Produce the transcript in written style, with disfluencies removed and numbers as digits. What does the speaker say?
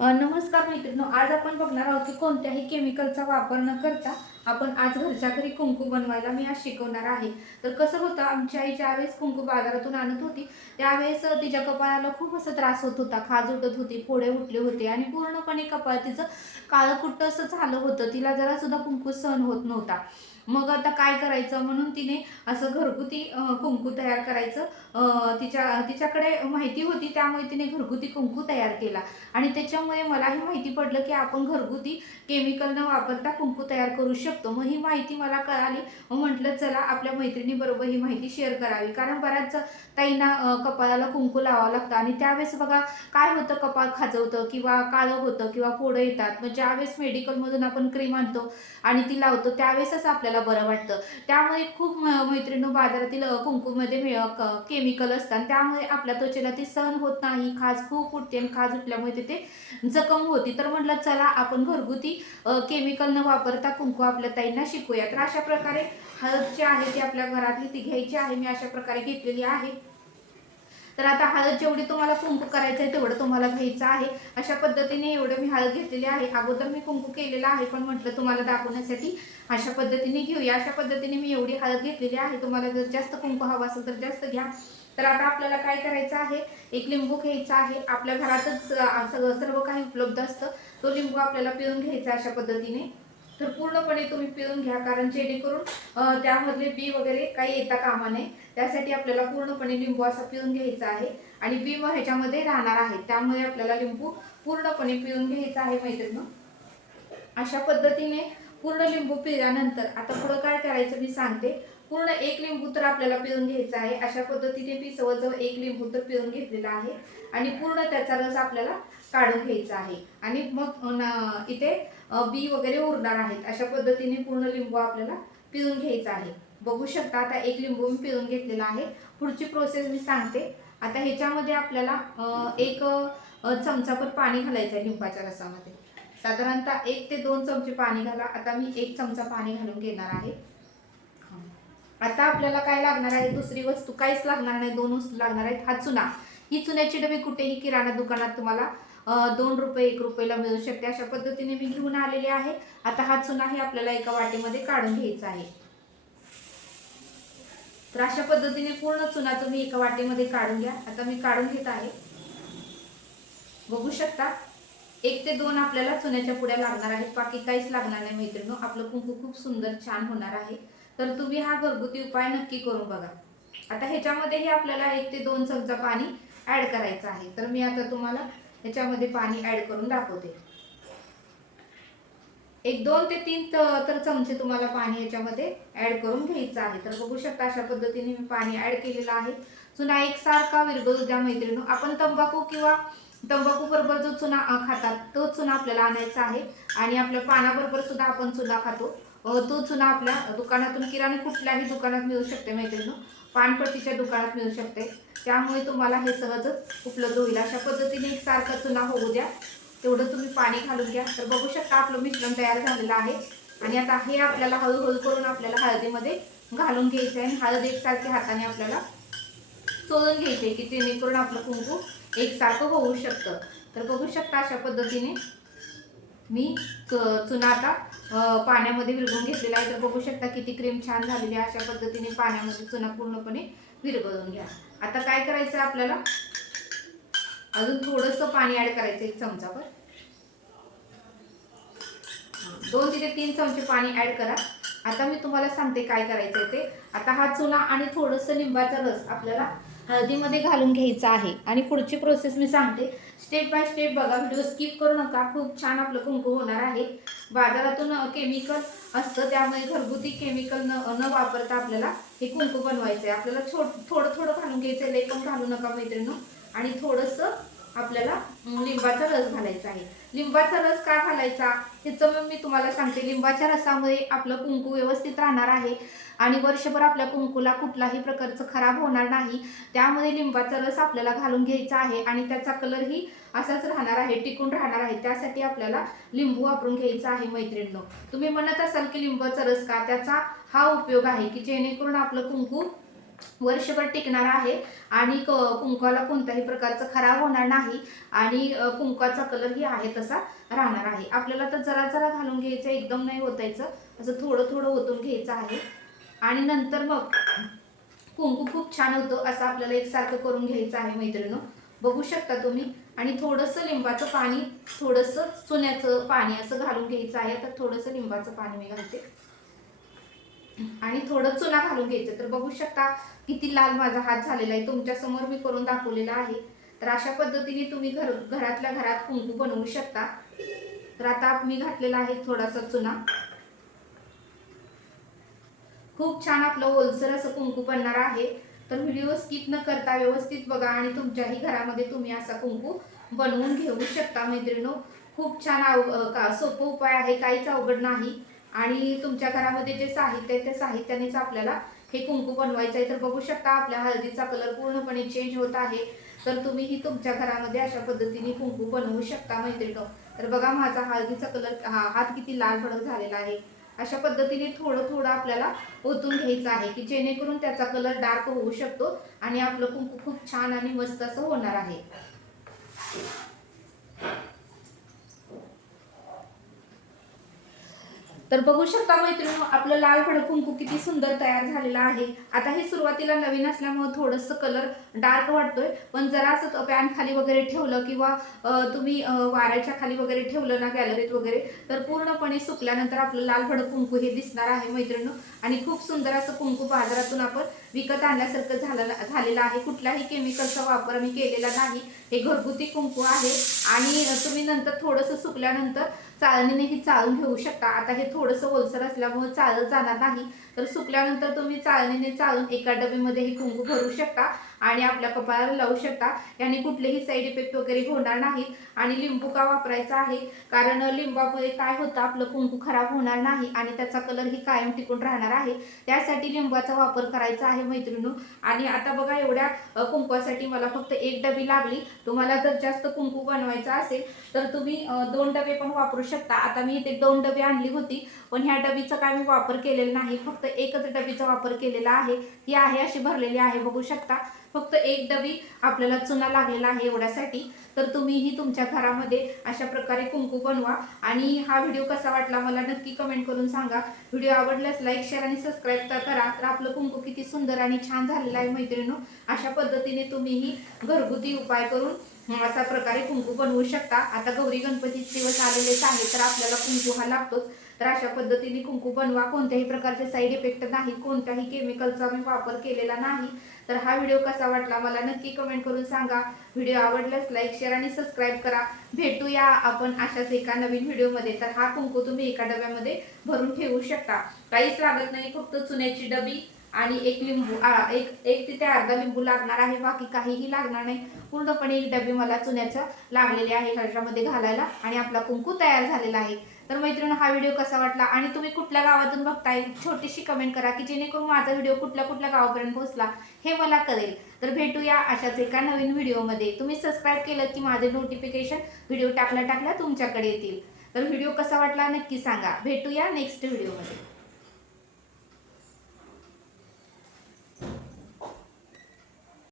नमस्कार मैत्रिणी, आज आपण बघणार आहोत की कोणत्याही केमिकलचा वापर न करता आपण आज घरच्या घरी कुंकू बनवायला मी आज शिकवणार आहे. तर कसं होतं, आमची आई ज्यावेळेस कुंकू बाजारातून आणत होती त्यावेळेस तिच्या कपाळाला खूप असं त्रास होत होता, खाज उठत होती, फोडे उठले होते आणि पूर्णपणे कपाळ तिचं काळं कुट्ट असं झालं होतं. तिला जरा सुद्धा कुंकू सहन होत नव्हता. मग आता काय करायचं म्हणून तिने असं घरगुती कुंकू तयार करायचं तिच्याकडे माहिती होती, त्यामुळे तिने घरगुती कुंकू तयार केला. आणि त्याच्यामुळे मलाही माहिती पडलं की आपण घरगुती केमिकल न वापरता कुंकू तयार करू शकतो. मग ही माहिती मला कळाली. मग म्हटलं चला आपल्या मैत्रिणीबरोबर ही माहिती शेअर करावी, कारण बऱ्याच ताईंना कपाळाला कुंकू लावावं लागतं आणि त्यावेळेस बघा काय होतं, कपाळ खाजवतं किंवा काळं होतं किंवा फोडं येतात. मग ज्यावेळेस मेडिकलमधून आपण क्रीम आणतो आणि ती लावतो त्यावेळेसच आपल्याला बरं वाटतं. त्यामुळे खूप मैत्रिणी बाजारातील कुंकूमध्ये केमिकल असतात, त्यामुळे आपल्या त्वचेला ते सहन होत नाही. खाज खूप उठते आणि खाज उठल्यामुळे तिथे जखम होती. तर म्हटलं चला आपण घरगुती केमिकल न वापरता कुंकू आपल्या ताईंना शिकूया. तर अशा प्रकारे हळद जी आहे ती आपल्या घरातली ती घ्यायची आहे. मी अशा प्रकारे घेतलेली आहे. तर आता हळद जेवढी तुम्हाला कुंकू करायचं आहे तेवढं तुम्हाला घ्यायचं आहे. अशा पद्धतीने एवढं मी हळद घेतलेली आहे. अगोदर मी कुंकू केलेला आहे, पण म्हटलं तुम्हाला दाखवण्यासाठी अशा पद्धतीने घेऊया. अशा पद्धतीने मी एवढी हळद घेतलेली आहे. तुम्हाला जर जास्त कुंकू हवा असेल तर जास्त घ्या. तर आता आपल्याला काय करायचं आहे, एक लिंबू घ्यायचा आहे. आपल्या घरातच सगळं सर्व काही उपलब्ध असतं. तो लिंबू आपल्याला पिळून घ्यायचा अशा पद्धतीने. तर पूर्णपणे तुम्ही पिळून घ्या, कारण जेणेकरून त्यामधले बी वगैरे काही येता कामा नये. त्यासाठी आपल्याला पूर्णपणे लिंबू असा पिळून घ्यायचा आहे आणि बी मग ह्याच्यामध्ये राहणार आहे, त्यामुळे आपल्याला लिंबू पूर्णपणे पिळून घ्यायचा आहे मैत्रिणी. अशा पद्धतीने पूर्ण लिंबू पिळल्यानंतर आता पुढं काय करायचं मी सांगते. पूर्ण एक लिंबू तर आपल्याला पिळून घ्यायचा आहे. अशा पद्धतीने मी जवळजवळ एक लिंबू तर पिळून घेतलेला आहे आणि पूर्ण त्याचा रस आपल्याला काढून घ्यायचा आहे. आणि मग इथे बी वगैरे उरणार आहेत. अशा पद्धतीने पूर्ण लिंबू आपल्याला पिळून घ्यायचा आहे. बघू शकता आता एक लिंबू मी पिळून घेतलेला आहे. पुढची प्रोसेस मी सांगते. आता ह्याच्यामध्ये आपल्याला एक चमचाभर पाणी घालायचं आहे लिंबाच्या रसामध्ये. साधारणतः 1 ते 2 चमचे पाणी घाला. आता मी 1 चमचा पाणी घालून घेणार आहे. आता आपल्याला काय लागणार आहे, दुसरी वस्तू काहीच लागणार नाही. 2 वस्तू लागणार आहेत. हा चुना. ही चुन्याची डबी कुठेही किराणा दुकानात तुम्हाला 2 रुपये 1 रुपयाला मिळू शकते. अशा पद्धतीने मी घेऊन आलेली आहे. आता हा चुना हे आपल्याला एका वाटीमध्ये काढून घ्यायचा आहे. तर अशा पद्धतीने पूर्ण चुना तुम्ही एका वाटीमध्ये काढून घ्या. आता मी काढून घेत आहे. बघू शकता 1 ते 2 आपल्याला चुन्याच्या पुड्या लागणार आहेत. बाकी काहीच लागणार नाही मैत्रिणी. आपलं कुंकू खूप सुंदर छान होणार आहे. तर तुम्ही हा घरगुती उपाय नक्की करून बघा. आता ह्याच्यामध्येही आपल्याला 1 ते 2 चमचा पाणी ऍड करायचं आहे. तर मी आता तुम्हाला ह्याच्यामध्ये पाणी ऍड करून दाखवते. एक 2 ते 3 तर चमचे तुम्हाला पाणी याच्यामध्ये ऍड करून घ्यायचं आहे. तर बघू शकता अशा पद्धतीने मी पाणी ऍड केलेलं आहे. चुना एकसारखा विरघळू द्या मैत्रिणी. आपण तंबाखू किंवा तंबाखू बरोबर जो चुना खातात तो चुना आपल्याला आणायचा आहे आणि आपल्या पानाबरोबर सुद्धा आपण चुना खातो. तो चुना आपल्या दुकानातून किराणा कुठल्याही दुकानात मिळू शकते मैत्रिणी. पानपट्टीच्या दुकानात मिळू शकते. त्यामुळे तुम्हाला हे सहजच उपलब्ध होईल. अशा पद्धतीने एकसारखा चुना होऊ द्या. तेवढं तुम्ही पाणी घालून घ्या. तर बघू शकता आपलं मिश्रण तयार झालेलं आहे आणि आता हे आपल्याला हळूहळू करून आपल्याला हळदीमध्ये घालून घ्यायचं आहे. हळद एकसारख्या हाताने आपल्याला चोळून घ्यायचे की जेणेकरून आपलं कुंकू एकसारखं होऊ शकतं. तर बघू शकता अशा पद्धतीने मी चुना आता पाण्यामध्ये विरघळून घेतलेला आहे. तर बघू शकता किती क्रीम छान झालेली आहे. अशा पद्धतीने पाण्यामध्ये चुना पूर्णपणे विरघळून घ्या. आता काय करायचं आपल्याला, अजून थोडंसं पाणी ऍड करायचं 1 चमचाभर. 2 ते 3 चमचे पाणी ऍड करा. आता मी तुम्हाला सांगते काय करायचं ते. आता हा चुना आणि थोडंसं लिंबाचा रस आपल्याला हळदीमध्ये घालून घ्यायचा आहे आणि पुढची प्रोसेस मी सांगते. स्टेप बाय स्टेप बघा, व्हिडिओ स्किप करू नका. खूप छान आपलं कुंकू होणार आहे. बाजारातून केमिकल असतं, त्यामुळे घरगुती केमिकल न वापरता आपल्याला हे कुंकू बनवायचं आहे. आपल्याला थोडं थोडं घालून घ्यायचं आहे, लई पण घालू नका मैत्रिणी. आणि थोडंसं आपल्याला लिंबाचा रस घालायचा आहे. लिंबाचा रस का घालायचा ह्याचं मग मी तुम्हाला सांगते. लिंबाच्या रसामुळे आपलं कुंकू व्यवस्थित राहणार आहे आणि वर्षभर आपल्या कुंकूला कुठलाही प्रकारचं खराब होणार नाही. त्यामुळे लिंबाचा रस आपल्याला घालून घ्यायचा आहे आणि त्याचा कलरही असाच राहणार आहे, टिकून राहणार आहे. त्यासाठी आपल्याला लिंबू वापरून घ्यायचा आहे मैत्रिणींनो. तुम्ही म्हणत असाल की लिंबाचा रस का, त्याचा हा उपयोग आहे की जेणेकरून आपलं कुंकू वर्षभर टिकणार आहे आणि कुंकवाला कोणत्याही प्रकारचं खराब होणार नाही आणि कुंकवाचा कलर ही आहे तसा राहणार आहे. आपल्याला तर जरा जरा घालून घ्यायचं, एकदम नाही ओतायचं, असं थोडं थोडं ओतून घ्यायचं आहे. आणि नंतर मग कुंकू खूप छान होतं, असं आपल्याला एकसारखं करून घ्यायचं आहे मैत्रिणींनो. बघू शकता तुम्ही. आणि थोडंसं लिंबाचं पाणी, थोडंसं चुन्याचं पाणी असं घालून घ्यायचं आहे. आता थोडंसं लिंबाचं पाणी मी घालते आणि थोडं चुना घालून घ्यायचं. तर बघू शकता किती लाल माझा हात झालेला आहे, तुमच्या समोर मी करून दाखवलेला आहे. तर अशा पद्धतीने तुम्ही घरातल्या घरात कुंकू बनवू शकता. तर आता मी घातलेला आहे थोडासा चुना. खूप छान आपलं ओलसर असं कुंकू बनणार आहे. तर व्हिडिओ स्किप न करता व्यवस्थित बघा आणि तुमच्याही घरामध्ये तुम्ही असा कुंकू बनवून घेऊ शकता मैत्रिणींनो. खूप छान सोपं उपाय आहे, काहीच अवघड नाही. आणि तुमच्या घरामध्ये जे साहित्य आहे त्या साहित्यानेच आपल्याला हे कुंकू बनवायचं आहे. तर बघू शकता आपल्या हळदीचा कलर पूर्णपणे चेंज होत आहे. तर तुम्हीही तुमच्या घरामध्ये अशा पद्धतीने कुंकू बनवू शकता मैत्रिणींनो. तर बघा माझा हळदीचा कलर, हात किती लाल भडक झालेला आहे. अशा पद्धतीने थोडं थोडं आपल्याला ओतून घ्यायचं आहे की जेणेकरून त्याचा कलर डार्क होऊ शकतो आणि आपलं कुंकू खूप छान आणि मस्त असं होणार आहे. तर बघू शकता मैत्रिणी, आपलं लाल भडक कुंकू किती सुंदर तयार झालेलं आहे. आता हे सुरुवातीला नवीन असल्यामुळे थोडंसं कलर डार्क वाटतोय, पण जरा असं पॅन खाली वगैरे ठेवलं किंवा तुम्ही वाऱ्याच्या खाली वगैरे ठेवलं ना गॅलरीत वगैरे, तर पूर्णपणे सुकल्यानंतर आपलं लाल भडक कुंकू हे दिसणार आहे मैत्रिणी. आणि खूप सुंदर असं कुंकू बाजारातून आपण विकत आणल्यासारखं झालेलं आहे. कुठल्याही केमिकलचा वापर आम्ही केलेला नाही. हे घरगुती कुंकू आहे आणि तुम्ही नंतर थोडंसं सुकल्यानंतर चाळणीनेही चाळून घेऊ शकता. आता हे थोडंसं ओलसर असल्यामुळे चाळत जाणार नाही, तर सुकल्यानंतर तुम्ही चाळणीने चाळून एका डब्यामध्ये हे कुंकू भरू शकता आणि आपल्या कपाळाला लावू शकता. याने कुठलेही साईड इफेक्ट वगैरे होणार नाहीत. आणि लिंबू का वापरायचा आहे, कारण लिंबामुळे काय होतं, आपलं कुंकू खराब होणार नाही आणि त्याचा कलर ही कायम टिकून राहणार आहे. त्यासाठी लिंबाचा वापर करायचा आहे मैत्रिणींनो. आणि आता बघा, एवढ्या कुंकवासाठी मला फक्त एक डबी लागली. तुम्हाला जर जास्त कुंकू बनवायचा असेल तर तुम्ही 2 डबे पण वापरू शकता. आता मी इथे 2 डबी आणली होती, पण ह्या डबीचा काय मी वापर केलेला नाही, फक्त एकच डबीचा वापर केलेला आहे. ही आहे अशी भरलेली आहे, बघू शकता. फक्त एक डबी आपल्याला चुना लागलेला आहे एवढ्यासाठी. तर तुम्हीही तुमच्या घरामध्ये अशा प्रकारे कुंकू बनवा. आणि हा व्हिडिओ कसा वाटला मला नक्की कमेंट करून सांगा. व्हिडिओ आवडल्यास लाईक, शेअर आणि सबस्क्राईब करा. तर आपलं कुंकू किती सुंदर आणि छान झालेलं आहे मैत्रिणींनो. अशा पद्धतीने तुम्हीही घरगुती उपाय करून अशा प्रकारे कुंकू बनवू शकता. आता गौरी गणपतीचे दिवस आलेलेच आहे, तर आपल्याला कुंकू हा लागतोच. तर अशा पद्धतीने कुंकू बनवा. कोणत्याही प्रकारचे साईड इफेक्ट नाही, कोणत्याही केमिकलचा मी वापर केलेला नाही. तर हा व्हिडिओ कसा वाटला मला नक्की कमेंट करून सांगा. व्हिडिओ आवडल्यास लाईक, शेअर आणि सबस्क्राईब करा. भेटूया आपण अशाच एका नवीन व्हिडिओमध्ये. तर हा कुंकू तुम्ही एका डब्यामध्ये भरून ठेवू शकता. काहीच लागत नाही, फक्त चुन्याची डबी आणि एक लिंबू, एक तिथे अर्धा लिंबू लागणार आहे, बाकी काहीही लागणार नाही. पूर्णपणे एक डबी मला चुन्याचं लागलेले आहे ह्याच्यामध्ये घालायला आणि आपला कुंकू तयार झालेला आहे. तर मैत्रिणी, हा व्हिडिओ कसा वाटला आणि तुम्ही कुठल्या गावातून बघताय, छोटीशी कमेंट करा की जेणेकरून माझा व्हिडिओ कुठल्या कुठल्या गावापर्यंत पोहोचला हे मला कळेल. तर भेटूया अशाच एका नवीन व्हिडिओमध्ये. तुम्ही सबस्क्राईब केलं की माझे नोटिफिकेशन व्हिडिओ टाकल्या तुमच्याकडे येतील. तर व्हिडिओ कसा वाटला नक्की सांगा. भेटूया नेक्स्ट व्हिडिओमध्ये.